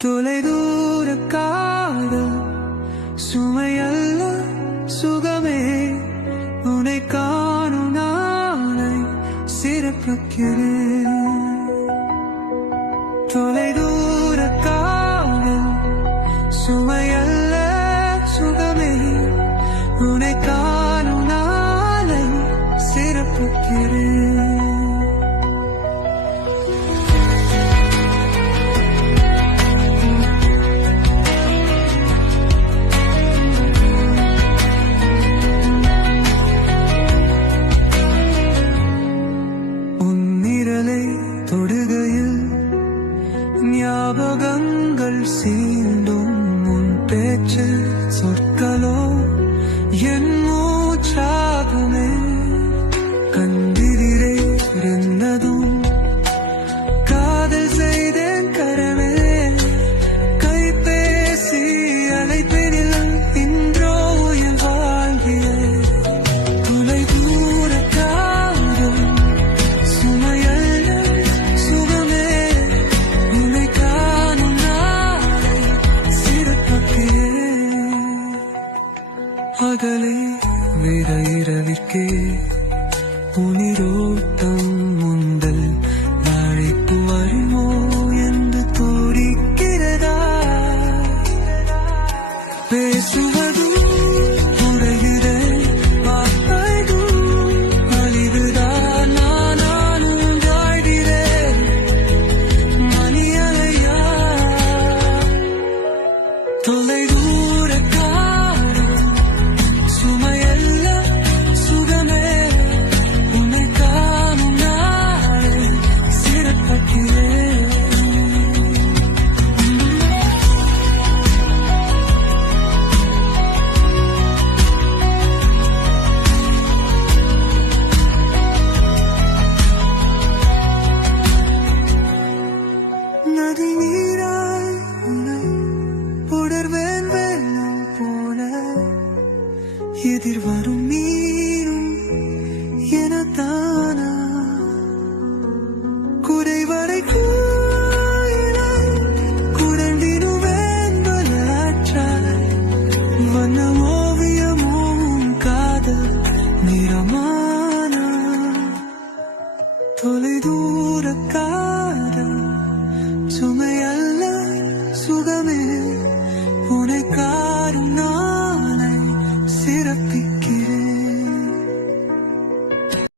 தொலைதூர காதல் சுமையல்ல சுகமே. உனை காணும் நாளை சிறப்புக்கிறேன் தொலைதூர ஞாபகங்கள் சீண்டும் உன் பேச்சு பகலே விட இரவிற்கே புனிரோட்டம் முந்தல் நாளைக்கு வருமோ என்று தோடிக்கிறதா? பேசுவதும் எதிர் வரும் நீரும் எனத்தானா? குறைவரை தொலைதூரக்காரன் சுமையல்ல சுகமே உனக்கா